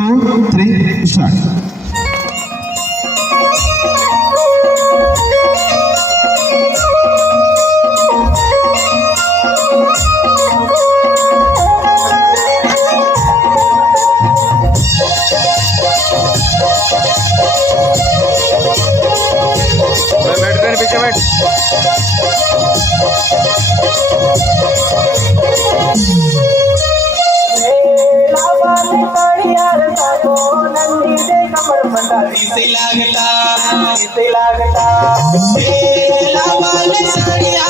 2, 3, start. बैठ पीछे बैठ। इसे लागता बेला वाले साड़िया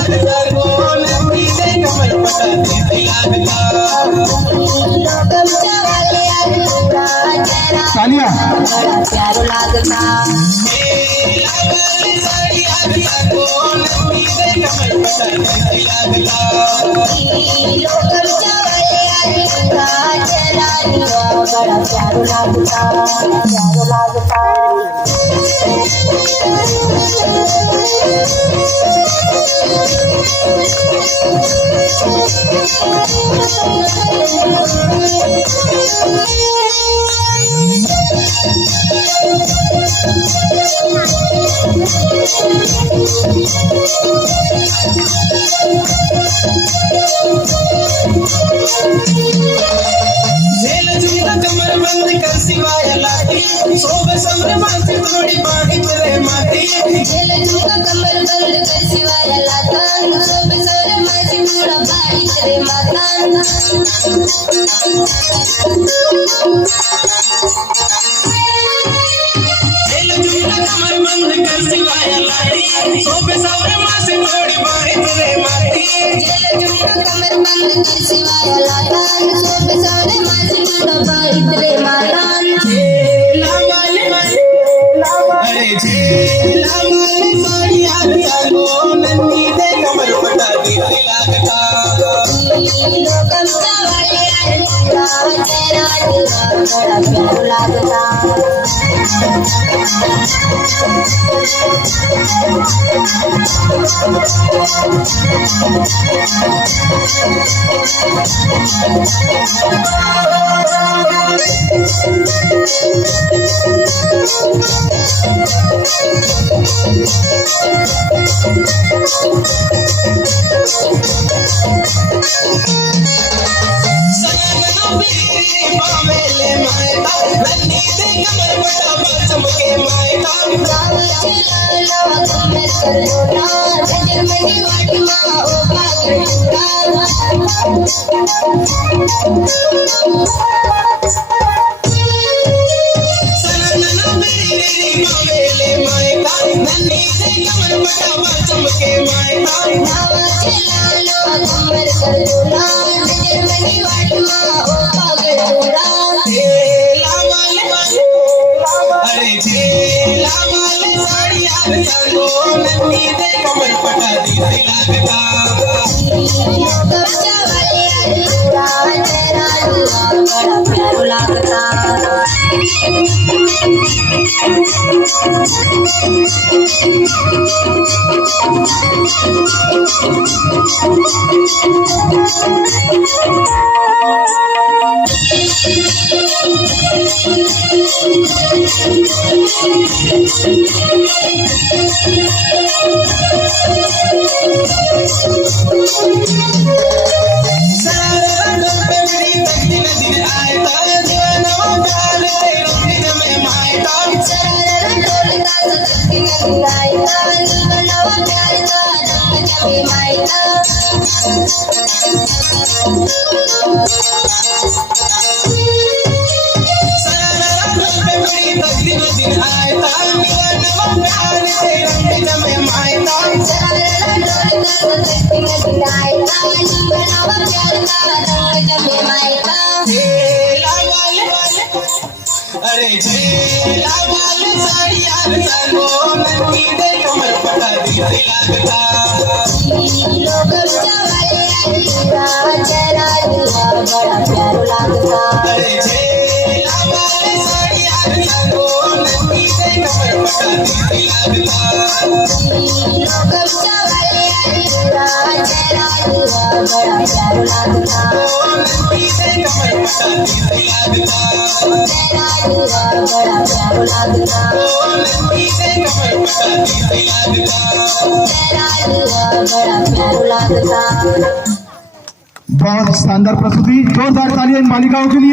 को नंदी से कमर पटा इसे लागता तालियां। प्यारो लागता बेला वाले साड़िया को नंदी से कमर पटा इसे लागता बड़ा प्यारो लागता प्यारो लागता झेल झुमका कमर बंद कर सिवाय लाठी सोब समर माथे थोड़ी बागी तेरे माटी झेल झुमका कमर बंद कर सिवाय लाता सोब सर माथे थोड़ा बागी तेरे माता झेल झुमका कमर बंद कर सिवाय लाठी सोब समर माथे थोड़ी बागी तेरे माटी झेल झुमका कमर बंद कर सिवाय लाता सोब सर माथे थोड़ा बागी तेरे माता झेला वाले अरे झेला वाले साड़िया को नंदी से कमर पटा इसे लागता बड़ा प्यारो लागता पावेले मायता नंदी से कमर पटा चमके मायता सनना मेरी पावेले मायता नंदी से कमर पटा चमके मायता झेला वाले अरे झेला वाले साड़िया को नंदी से कमर पटा इसे लागता बड़ा प्यारो लागता अरे झेला वाले साड़िया को नंदी से कमर पटा इसे लागता बड़ा प्यारो लागता अरे झेला वाले साड़िया को नंदी से कमर पटा इसे लागता बड़ा प्यारा लगता नंदी दे कमर पटा दिल लगता तेरा दिया बड़ा प्यारा लगता नंदी दे कमर पटा दिल लगता तेरा दिया बड़ा प्यारा लगता। बहुत शानदार प्रस्तुति, जोरदार तालियां इन बालिकाओं के लिए।